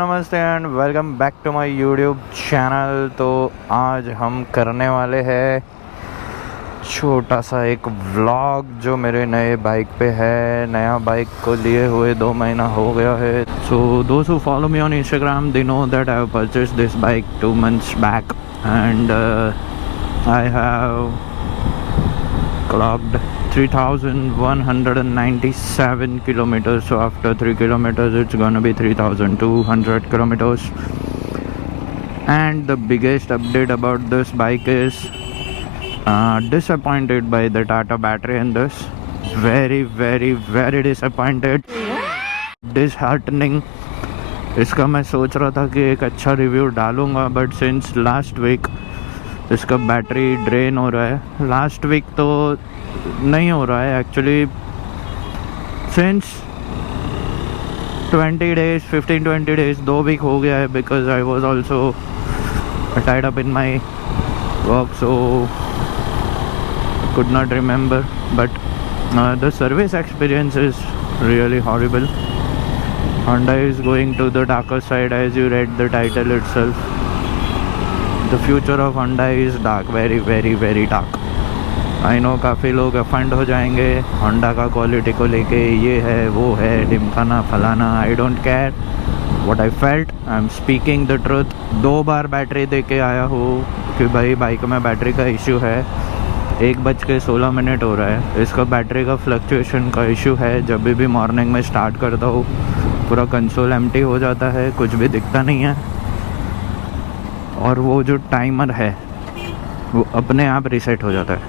नमस्ते and welcome back to my YouTube channel. तो आज हम करने वाले हैं छोटा सा एक व्लॉग जो मेरे नए बाइक पे है। नया बाइक को लिए हुए 2 महीना हो गया है। सो दोस्त who follow me on Instagram they know that I have purchased this bike 2 months back and I have clocked 3,197 kilometers. So after 3 kilometers it's gonna be 3,200 kilometers. And the biggest update about this bike is disappointed by the Tata battery in this. Very disappointed, disheartening. इसका मैं सोच रहा था कि एक अच्छा review डालूंगा, but since last week इसका बैटरी ड्रेन हो रहा है। लास्ट वीक तो नहीं हो रहा है actually, since 20 days 15-20 days 2 week हो गया है, because I was also tied up in my work, so could not remember. But the service experience is really horrible. Honda is going to the darker side, as you read the title itself. The future of Honda is dark, very dark. I know काफ़ी लोग अफंड हो जाएंगे Honda का quality को लेके, ये है वो है ढिमकाना फलाना। I don't care what I felt, I'm speaking the truth. 2 बार बैटरी दे के आया हूँ कि भाई बाइक में बैटरी का इशू है। 1:16 हो रहा है। इसका बैटरी का फ्लक्चुएशन का इशू है। जब भी मॉर्निंग में स्टार्ट करता हूँ पूरा कंसोल एम्प्टी हो जाता है, कुछ भी दिखता नहीं है, और वो जो टाइमर है वो अपने आप रीसेट हो जाता है।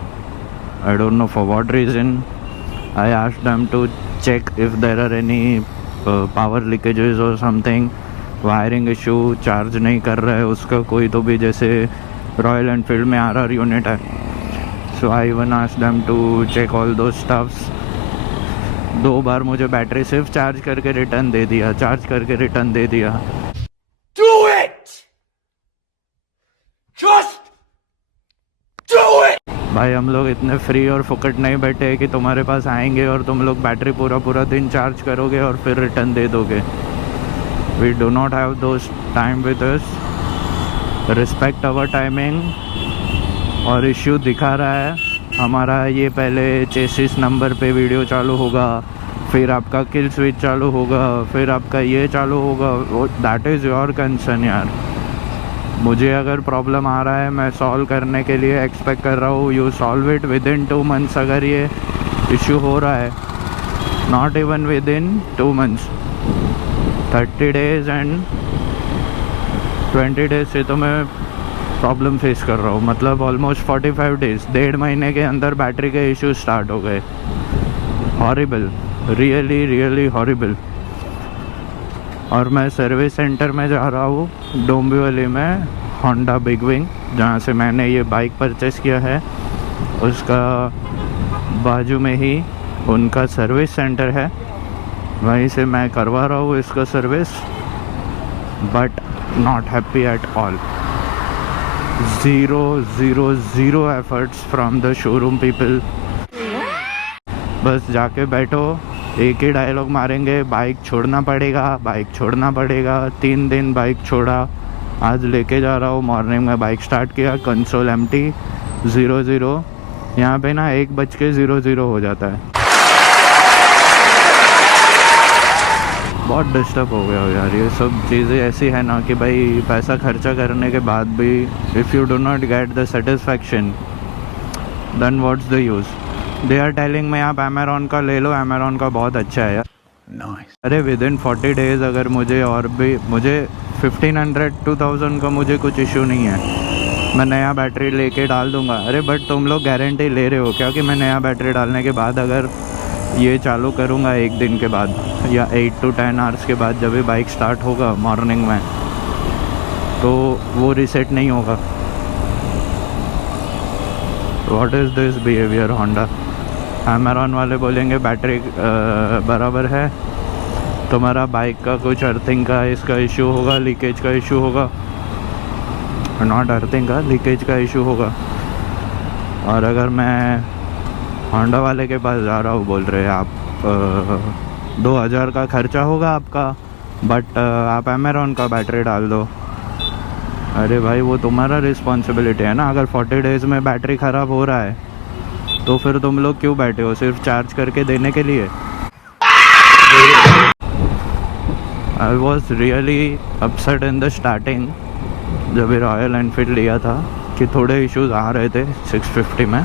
I don't know for what reason. I asked them to check if there are any power leakages और समथिंग, वायरिंग इशू, चार्ज नहीं कर रहा है उसका कोई तो भी, जैसे रॉयल एनफील्ड में RR यूनिट है। So I even asked them to check all those stuffs. 2 बार मुझे बैटरी सिर्फ चार्ज करके रिटर्न दे दिया, Do it! Just do it! भाई हम लोग इतने फ्री और फुकट नहीं बैठे कि तुम्हारे पास आएंगे और तुम लोग बैटरी पूरा दिन चार्ज करोगे और फिर रिटर्न दे दोगे। We do not have those time with us. Respect our timing. और इश्यू दिखा रहा है हमारा, ये पहले चेसिस नंबर पे वीडियो चालू होगा, फिर आपका किल स्विच चालू होगा, फिर आपका ये चालू होगा। दैट इज़ योर कंसर्न यार। मुझे अगर प्रॉब्लम आ रहा है मैं सॉल्व करने के लिए एक्सपेक्ट कर रहा हूँ, you solve it with in 2 months। अगर ये इशू हो रहा है, not even with in 2 months, 30 days and 20 days से तो मैं प्रॉब्लम फेस कर रहा हूँ। मतलब ऑलमोस्ट 45 days, 1.5 महीने के अंदर बैटरी के इश्यूज स्टार्ट हो गए। Horrible, really horrible. और मैं सर्विस सेंटर में जा रहा हूँ डोंबिवली में, होंडा बिग विंग, जहाँ से मैंने ये बाइक परचेस किया है, उसका बाजू में ही उनका सर्विस सेंटर है। वहीं से मैं करवा रहा हूँ इसका service, but not happy at all. Zero efforts from the showroom people. बस जाके बैठो, एक ही डायलॉग मारेंगे, बाइक छोड़ना पड़ेगा। 3 दिन बाइक छोड़ा, आज लेके जा रहा हूँ। मॉर्निंग में बाइक स्टार्ट किया, कंसोल एम्प्टी, 0 यहाँ पे ना 1:00 हो जाता है। बहुत डिस्टर्ब हो गया हो यार। ये सब चीज़ें ऐसी है ना कि भाई पैसा खर्चा करने के बाद भी if you do not get the satisfaction then what's the use. They are telling मैं आप अमेरॉन का ले लो, अमेरॉन का बहुत अच्छा है यार। Nice. अरे विद इन 40 days अगर मुझे 1500-2000 का मुझे कुछ इशू नहीं है, मैं नया बैटरी लेके डाल दूंगा। अरे बट तुम लोग गारंटी ले रहे हो क्या कि मैं नया बैटरी डालने के बाद अगर ये चालू करूंगा 1 दिन के बाद या 8 to 10 hours के बाद, जब भी बाइक स्टार्ट होगा मॉर्निंग में, तो वो रीसेट नहीं होगा? What is this behaviour Honda? Amaron वाले बोलेंगे बैटरी बराबर है, तुम्हारा बाइक का कुछ अर्थिंग का इसका इशू होगा, लीकेज का इशू होगा, नॉट अर्थिंग का, लीकेज का इशू होगा। और अगर मैं होंडा वाले के पास जा रहा हूँ, बोल रहे हैं आप 2000 का खर्चा होगा आपका, बट आप अमेरॉन का बैटरी डाल दो। अरे भाई वो तुम्हारा रिस्पॉन्सिबिलिटी है ना। अगर 40 डेज़ में बैटरी ख़राब हो रहा है तो फिर तुम लोग क्यों बैठे हो, सिर्फ चार्ज करके देने के लिए? I was really upset in the starting जब रॉयल एनफील्ड लिया था कि थोड़े इश्यूज आ रहे थे 650 में,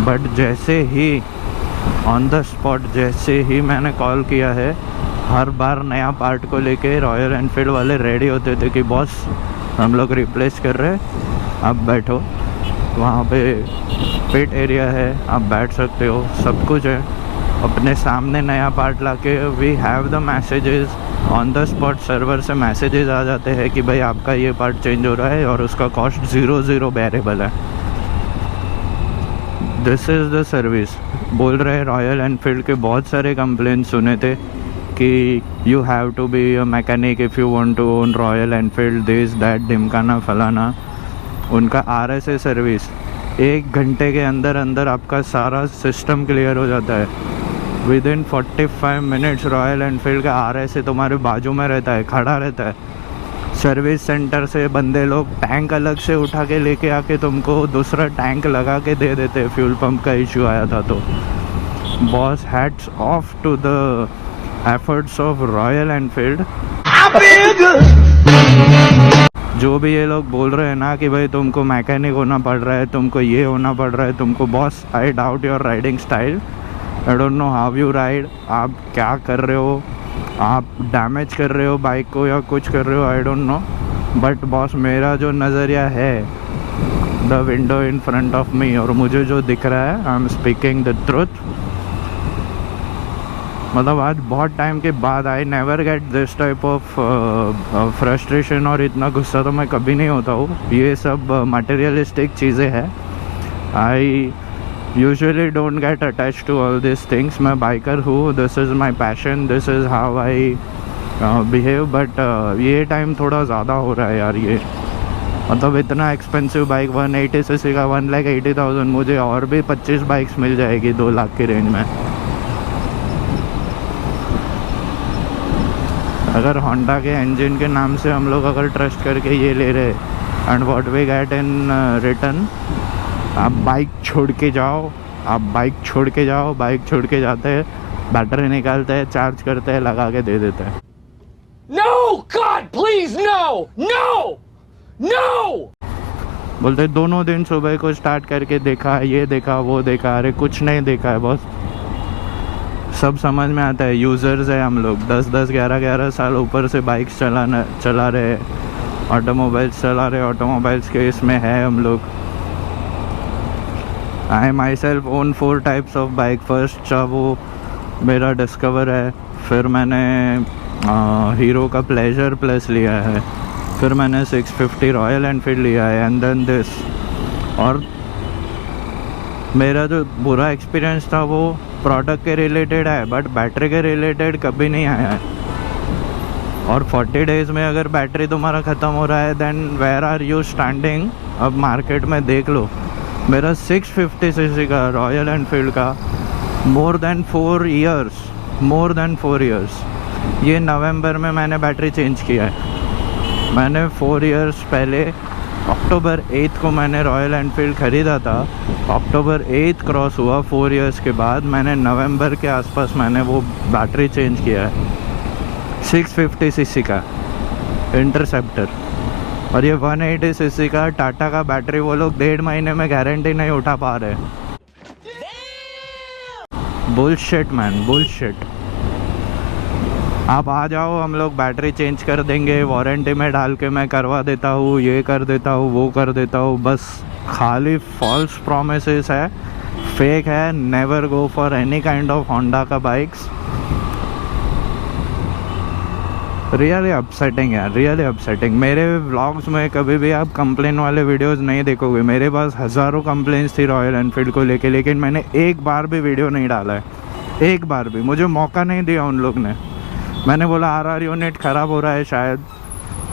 बट जैसे ही ऑन द स्पॉट जैसे ही मैंने कॉल किया है, हर बार नया पार्ट को लेके रॉयल एनफील्ड वाले रेडी होते थे कि बॉस हम लोग रिप्लेस कर रहे हैं, आप बैठो, वहाँ पे पिट एरिया है, आप बैठ सकते हो, सब कुछ है। अपने सामने नया पार्ट लाके we have the messages on the spot, server से मैसेजेस आ जाते हैं कि भाई आपका ये पार्ट चेंज हो रहा है और उसका कॉस्ट 0 बेरेबल है। This is the service. बोल रहे रॉयल एनफील्ड के बहुत सारे कंप्लेंट सुने थे कि you have to be a mechanic if you want to own Royal Enfield, this that ढिमकाना फलाना। उनका RSA सर्विस 1 घंटे के अंदर अंदर आपका सारा सिस्टम क्लियर हो जाता है। With in 45 minutes royal Enfield का RSA तुम्हारे बाजू में रहता है, खड़ा रहता है। सर्विस सेंटर से बंदे लोग टैंक अलग से उठा के लेके आके तुमको दूसरा टैंक लगा के दे देते। फ्यूल पंप का इशू आया था तो boss, hats off to the efforts of Royal Enfield. जो भी ये लोग बोल रहे हैं ना कि भाई तुमको मैकेनिक होना पड़ रहा है, तुमको ये होना पड़ रहा है, तुमको boss, I doubt your riding style. I don't know how you ride, आप क्या कर रहे हो, आप डैमेज कर रहे हो बाइक को या कुछ कर रहे हो, आई डोंट नो। बट बॉस मेरा जो नज़रिया है, the window in front of me, और मुझे जो दिख रहा है, I am speaking the truth. मतलब आज बहुत टाइम के बाद I never get this type of frustration, और इतना गुस्सा तो मैं कभी नहीं होता हूँ। ये सब मटेरियलिस्टिक चीज़ें हैं। I usually don't get attach to all this things. मैं बाइकर हूँ, this is my passion, this is how I behave. But ये टाइम थोड़ा ज़्यादा हो रहा है यार। ये मतलब इतना एक्सपेंसिव बाइक 180cc का 1,80,000, मुझे और भी 25 बाइक्स मिल जाएगी 2 लाख की रेंज में। अगर होंडा के इंजन के नाम से हम लोग अगर ट्रस्ट करके ये ले रहे, and what we get in return, आप बाइक छोड़ के जाओ, आप बाइक छोड़ के जाओ, बाइक छोड़ के जाते हैं, बैटरी निकालते हैं, चार्ज करते हैं, लगा के दे देते हैं। No! God, please, no! No! No! बोलते दोनों दिन सुबह को स्टार्ट करके देखा, ये देखा, वो देखा, अरे कुछ नहीं देखा है बॉस। सब समझ में आता है, यूज़र्स है हम लोग, 10-10, 11-11 साल ऊपर से बाइक्स चला रहे, ऑटोमोबाइल्स चला रहे, ऑटोमोबाइल्स के इसमें है हम लोग। I myself own 4 types of bike. First वो मेरा डिस्कवर है, फिर मैंने हीरो का प्लेजर प्लस लिया है, फिर मैंने 650 रॉयल एनफील्ड लिया है, एंड देन दिस। और मेरा जो बुरा एक्सपीरियंस था वो प्रोडक्ट के रिलेटेड है, बट बैटरी के रिलेटेड कभी नहीं आया है। और 40 डेज़ में अगर बैटरी तुम्हारा ख़त्म हो रहा है, then where are you standing? अब मार्केट में देख लो, मेरा 650cc का रॉयल एनफील्ड का मोर देन 4 इयर्स, ये नवंबर में मैंने बैटरी चेंज किया है। मैंने 4 इयर्स पहले अक्टूबर 8 को मैंने रॉयल एनफील्ड ख़रीदा था। अक्टूबर 8 क्रॉस हुआ 4 इयर्स के बाद, मैंने नवंबर के आसपास मैंने वो बैटरी चेंज किया है, 650cc का इंटरसेप्टर। और ये 180cc का टाटा का बैटरी वो लोग 1.5 महीने में गारंटी नहीं उठा पा रहे। Bullshit man, bullshit. आप आ जाओ, हम लोग बैटरी चेंज कर देंगे, वारंटी में डाल के मैं करवा देता हूँ, ये कर देता हूँ, वो कर देता हूँ। बस खाली फॉल्स प्रोमिसेस है, फेक है। Never go for any kind of Honda का बाइक्स। रियली अपसेटिंग यार, रियली अपसेटिंग। मेरे व्लॉग्स में कभी भी आप कंप्लेन वाले वीडियोस नहीं देखोगे। मेरे पास हज़ारों कंप्लेंट्स थी रॉयल एनफील्ड को लेके, लेकिन मैंने एक बार भी वीडियो नहीं डाला है, एक बार भी। मुझे मौका नहीं दिया उन लोग ने। मैंने बोला RR यूनिट ख़राब हो रहा है शायद,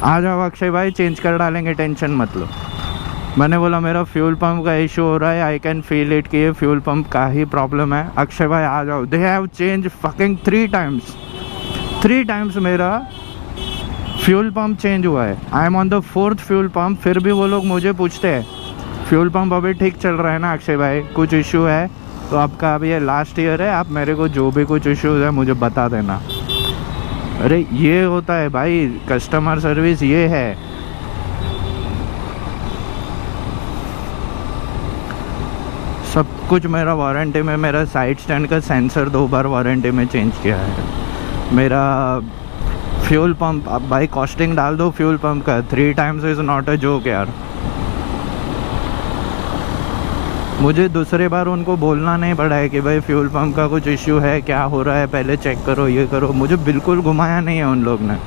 आ जाओ अक्षय भाई चेंज कर डालेंगे, टेंशन मत लो। मैंने बोला मेरा फ्यूल पंप का इशू हो रहा है, आई कैन फील इट कि ये फ्यूल पंप का ही प्रॉब्लम है, अक्षय भाई आ जाओ। They have change fucking 3 times, 3 times मेरा फ्यूल पंप चेंज हुआ है। I am on the 4th fuel pump, फिर भी वो लोग मुझे पूछते हैं फ्यूल पंप अभी ठीक चल रहा है ना अक्षय भाई, कुछ इशू है तो आपका अभी ये लास्ट ईयर है, आप मेरे को जो भी कुछ इश्यूज है मुझे बता देना। अरे ये होता है भाई कस्टमर सर्विस, ये है। सब कुछ मेरा वारंटी में, मेरा साइड स्टैंड का सेंसर 2 बार वारंटी में चेंज किया है। मेरा फ्यूल पंप, आप भाई कॉस्टिंग डाल दो फ्यूल पंप का, 3 times is not a joke यार। मुझे दूसरे बार उनको बोलना नहीं पड़ा है कि भाई फ्यूल पंप का कुछ इश्यू है, क्या हो रहा है, पहले चेक करो, ये करो। मुझे बिल्कुल घुमाया नहीं है उन लोग ने,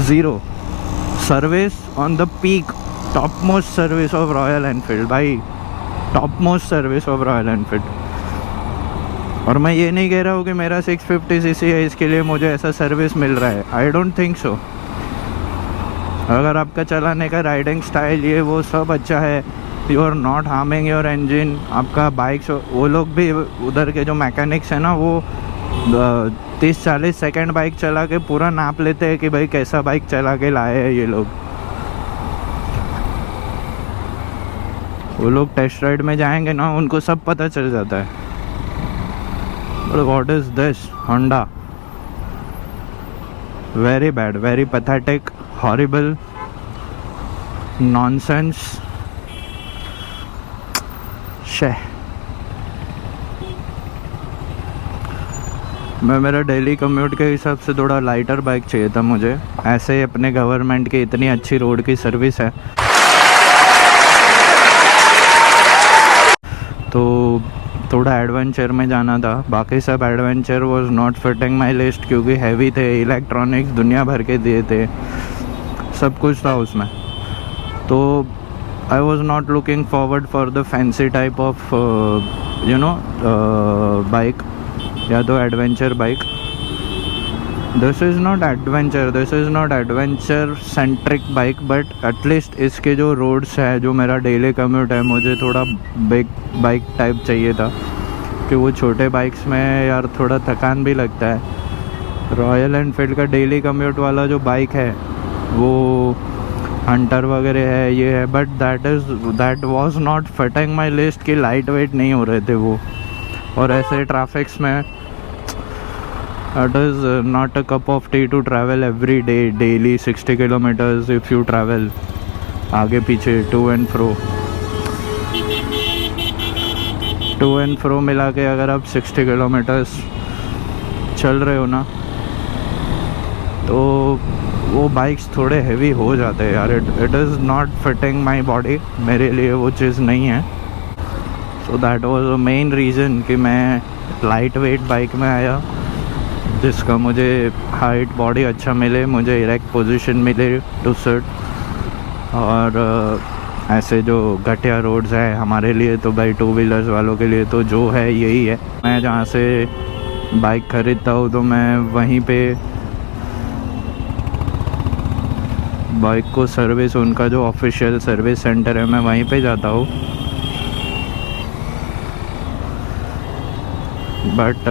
zero service on the peak, top most service of Royal Enfield भाई, top most service of Royal Enfield. और मैं ये नहीं कह रहा हूँ कि मेरा 650cc है इसके लिए मुझे ऐसा सर्विस मिल रहा है, आई डोंट थिंक सो। अगर आपका चलाने का राइडिंग स्टाइल ये वो सब अच्छा है, you are not harming your engine, आपका बाइक्स, वो लोग भी उधर के जो मैकेनिक्स हैं ना वो 30-40 सेकेंड बाइक चला के पूरा नाप लेते हैं कि भाई कैसा बाइक चला के लाए हैं ये लोग। वो लोग टेस्ट राइड में जाएंगे ना, उनको सब पता चल जाता है। What is this Honda, very bad, very pathetic, horrible, nonsense. मैं मेरा डेली कम्यूट के हिसाब से थोड़ा लाइटर बाइक चाहिए था मुझे, ऐसे अपने गवर्नमेंट की इतनी अच्छी रोड की सर्विस है तो थोड़ा एडवेंचर में जाना था। बाकी सब adventure was not fitting my list क्योंकि हैवी थे, इलेक्ट्रॉनिक्स दुनिया भर के दिए थे, सब कुछ था उसमें। तो I was not looking forward for the fancy type of bike या तो adventure bike. This is not adventure, this is not adventure centric bike, but at least इसके जो roads है, जो मेरा daily commute है, मुझे थोड़ा big bike type चाहिए था कि वो छोटे बाइक्स में यार थोड़ा थकान भी लगता है। रॉयल एनफील्ड का डेली कम्यूट वाला जो बाइक है वो हंटर वगैरह है, ये है, but that was not fitting my list कि लाइट वेट नहीं हो रहे थे वो। और ऐसे ट्रैफिक्स में it is not a cup of tea to travel every day, daily 60 kilometres if you travel आगे पीछे टू एंड फ्रो मिला के अगर आप 60 किलोमीटर्स चल रहे हो ना तो वो बाइक्स थोड़े हेवी हो जाते हैं यार। It is not fitting my body, मेरे लिए वो चीज़ नहीं है। So that was the main reason कि मैं लाइट वेट बाइक में आया जिसका मुझे हाइट बॉडी अच्छा मिले, मुझे इरेक्ट पोजीशन मिले टू सिट। और ऐसे जो घटिया रोड्स हैं हमारे लिए तो भाई 2 व्हीलर्स वालों के लिए तो जो है यही है। मैं जहाँ से बाइक ख़रीदता हूँ तो मैं वहीं पे बाइक को सर्विस, उनका जो ऑफिशियल सर्विस सेंटर है मैं वहीं पे जाता हूँ। बट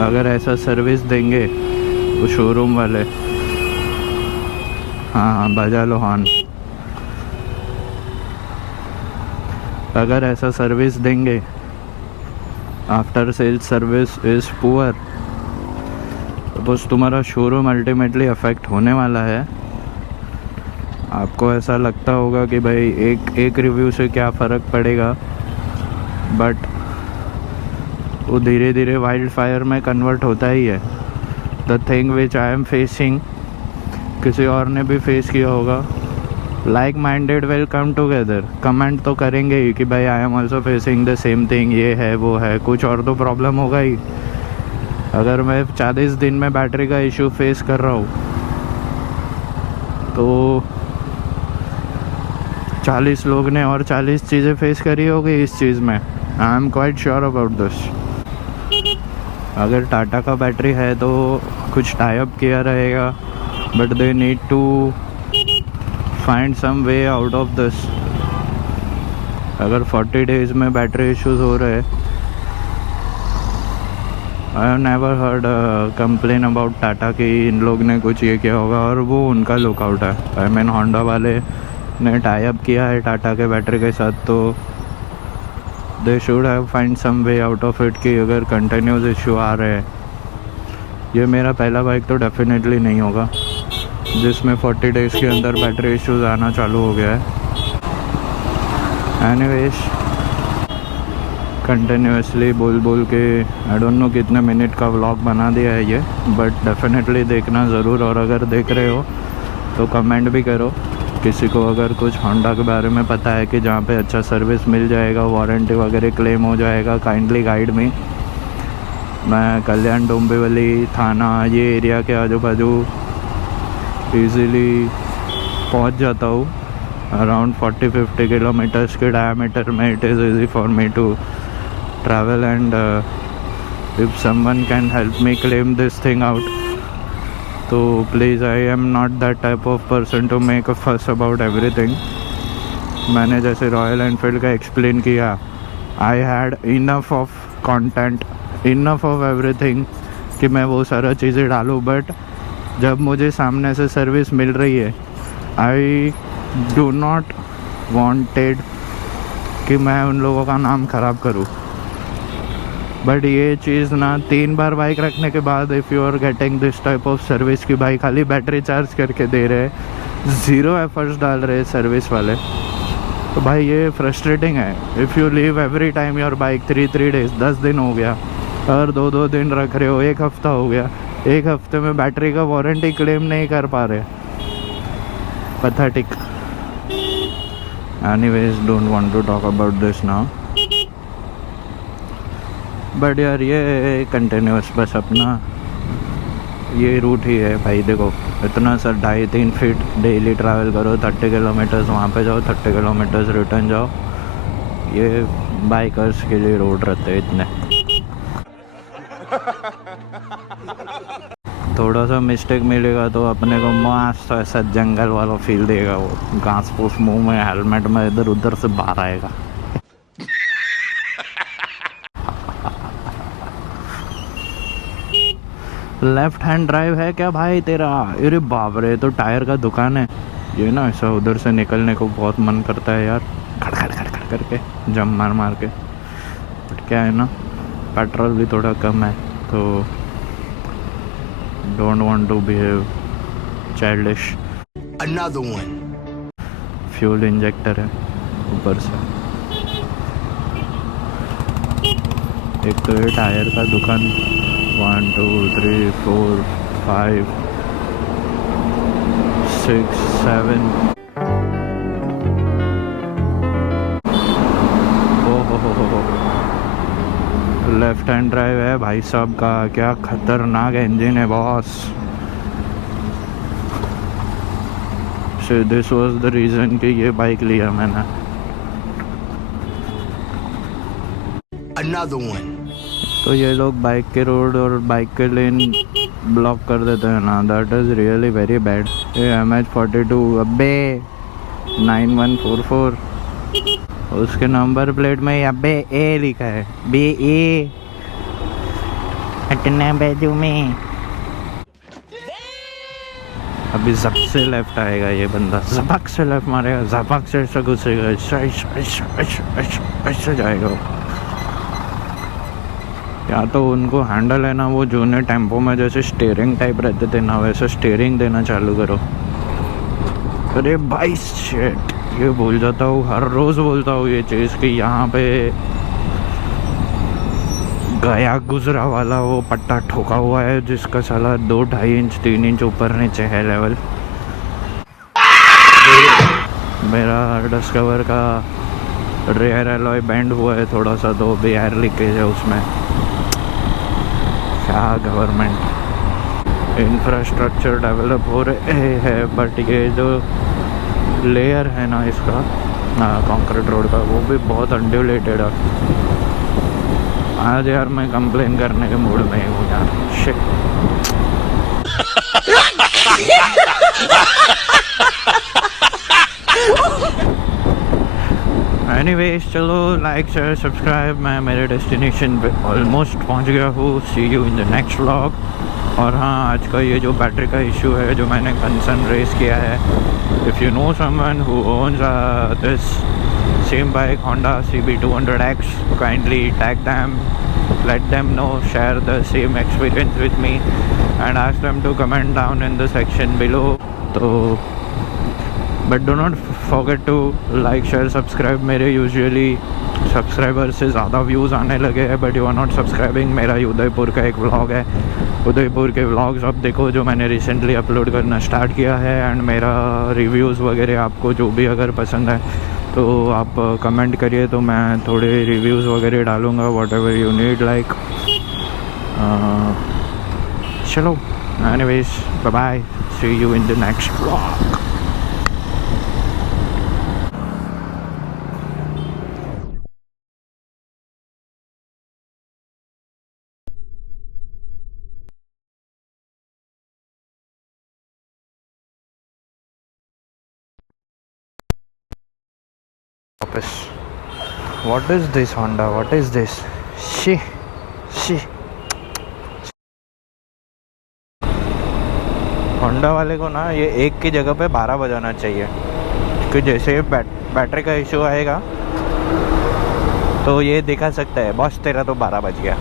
अगर ऐसा सर्विस देंगे वो शोरूम वाले, हाँ बजा लो हॉर्न, अगर ऐसा सर्विस देंगे after sales service is poor तो बस तुम्हारा शोरूम अल्टीमेटली अफेक्ट होने वाला है। आपको ऐसा लगता होगा कि भाई एक रिव्यू से क्या फ़र्क पड़ेगा, बट वो धीरे धीरे वाइल्ड फायर में कन्वर्ट होता ही है। The thing which I am facing किसी और ने भी फेस किया होगा। Like minded will come together, comment तो करेंगे ही कि भाई I am also facing the same thing, ये है वो है, कुछ और तो प्रॉब्लम होगा ही। अगर मैं 40 दिन में बैटरी का इशू फेस कर रहा हूँ तो 40 लोग ने और 40 चीज़ें फेस करी होगी इस चीज़ में। I am quite sure about this. अगर टाटा का बैटरी है तो कुछ टाई अप किया रहेगा, but they need to find some way out of this. अगर 40 डेज़ में बैटरी इश्यूज हो रहे I have never heard complain about Tata कि इन लोग ने कुछ ये किया होगा, और वो उनका लुकआउट है। आई मीन होंडा वाले ने टाई अप किया है टाटा के बैटरी के साथ, तो they should have find some way out of it कि अगर कंटिन्यूस इशू आ रहे हैं। ये मेरा पहला बाइक तो डेफिनेटली नहीं होगा जिसमें 40 डेज़ के अंदर बैटरी इश्यूज आना चालू हो गया है। एनीवेज कंटिन्यूसली बोल के आई डोंट नो कितने मिनट का व्लॉग बना दिया है ये, बट डेफिनेटली देखना ज़रूर। और अगर देख रहे हो तो कमेंट भी करो, किसी को अगर कुछ होंडा के बारे में पता है कि जहाँ पे अच्छा सर्विस मिल जाएगा, वारंटी वगैरह क्लेम हो जाएगा, काइंडली गाइड मी। मैं कल्याण डोंबिवली थाना ये एरिया के आजू बाजू ईज़िली पहुँच जाता हूँ। अराउंड 40-50 किलोमीटर्स के डायमीटर में it is easy for me to travel, and if someone can help me claim this thing out, so please, I am not that type of person to make a fuss about everything. मैंने जैसे Royal Enfield का explain किया, I had enough of content, enough of everything कि मैं वो सारा चीज़ें डालूँ, बट जब मुझे सामने से सर्विस मिल रही है, आई डू नॉट वांटेड कि मैं उन लोगों का नाम ख़राब करूँ। बट ये चीज़ ना 3 बार बाइक रखने के बाद if you are getting this type of service की बाइक खाली बैटरी चार्ज करके दे रहे, 0 एफर्ट्स डाल रहे सर्विस वाले, तो भाई ये फ्रस्ट्रेटिंग है। If you leave every time your bike 3 days, 10 दिन हो गया, और 2 दिन रख रहे हो, 1 हफ्ता हो गया, 1 हफ्ते में बैटरी का वारंटी क्लेम नहीं कर पा रहे, pathetic. Anyways don't want to talk about this now, but यार ये कंटिन्यूस बस अपना ये रूट ही है भाई। देखो इतना सा 2.5-3 फीट डेली ट्रैवल करो, 30 किलोमीटर्स वहाँ पे जाओ, 30 किलोमीटर्स रिटर्न जाओ, ये बाइकर्स के लिए रोड रहते हैं इतने। थोड़ा सा मिस्टेक मिलेगा तो अपने को मस्त ऐसा जंगल वाला फील देगा, वो घास फूस मुँह में, हेलमेट में इधर उधर से बाहर आएगा। लेफ्ट हैंड ड्राइव है क्या भाई तेरा? अरे बाप रे, तो टायर का दुकान है ये ना, ऐसा उधर से निकलने को बहुत मन करता है यार, खड़ खड़ खड़ खड़ करके जम मार के। बट क्या है ना, पेट्रोल भी थोड़ा कम है, तो don't want to behave childish. Another one. Fuel injector है ऊपर से। एक तो ये टायर का दुकान 1 2 3 4 5 6 7 हो लेफ्ट हैंड ड्राइव है भाई साहब का, क्या खतरनाक इंजन है boss. So this was the reason कि ये बाइक लिया मैंने। Another one. तो ये लोग बाइक के रोड और बाइक के लेन ब्लॉक कर देते हैं ना, that is really very bad. ये MH42 अब्बे 9144, उसके नंबर प्लेट में अब्बे ए लिखा है, BE हटना बाजू में। अभी जब से लेफ्ट आएगा ये बंदा, जबक से लेफ्ट मारेगा, जबक से ऐसा घुसेगा, ऐसा जाएगा। या तो उनको हैंडल है ना, वो जूनियर टेम्पो में जैसे स्टीयरिंग टाइप रहते थे ना, वैसे स्टीयरिंग देना चालू करो। अरे भाई शिट, ये भूल जाता हूँ, हर रोज़ बोलता हूँ ये चीज़ कि यहाँ पे गया गुजरा वाला वो पट्टा ठोका हुआ है, जिसका साला 2-2.5 इंच 3 इंच ऊपर नीचे है लेवल। मेरा डिस्कवर का रेयर एलॉय बैंड हुआ है थोड़ा सा, तो भी एयर लीकेज है उसमें। क्या गवर्नमेंट इंफ्रास्ट्रक्चर डेवलप हो रहे हैं, बट ये जो लेयर है ना इसका कंक्रीट रोड का, वो भी बहुत अनड्यूलेटेड है। आज यार मैं कंप्लेन करने के मूड में हूँ यार, शिट। एनीवेज चलो लाइक शेयर सब्सक्राइब, मैं मेरे डेस्टिनेशन पे ऑलमोस्ट पहुंच गया हूँ। See you in the next vlog. और हाँ, आज का ये जो बैटरी का इशू है जो मैंने कंसर्न रेस किया है, if you know someone who owns this same bike Honda CB200X, kindly tag them, let them know, share the same experience with me and ask them to comment down in the section below. तो but do not forget to like share subscribe। मेरे usually subscriber से ज़्यादा views आने लगे हैं but you are not subscribing. मेरा उदयपुर का एक व्लॉग है, उदयपुर के व्लॉग्स अब देखो जो मैंने रिसेंटली अपलोड करना स्टार्ट किया है। एंड मेरा रिव्यूज़ वगैरह आपको जो भी अगर पसंद है तो आप कमेंट करिए, तो मैं थोड़े रिव्यूज़ वगैरह डालूँगा, whatever you need like. चलो anyways bye bye, see you in the next vlog. What is this Honda? What is this? She. Honda वाले को ना ये 1 की जगह पे 12 बजाना चाहिए, क्योंकि जैसे बैटरी का इशू आएगा तो ये दिखा सकता है बॉस तेरा तो 12 बज गया।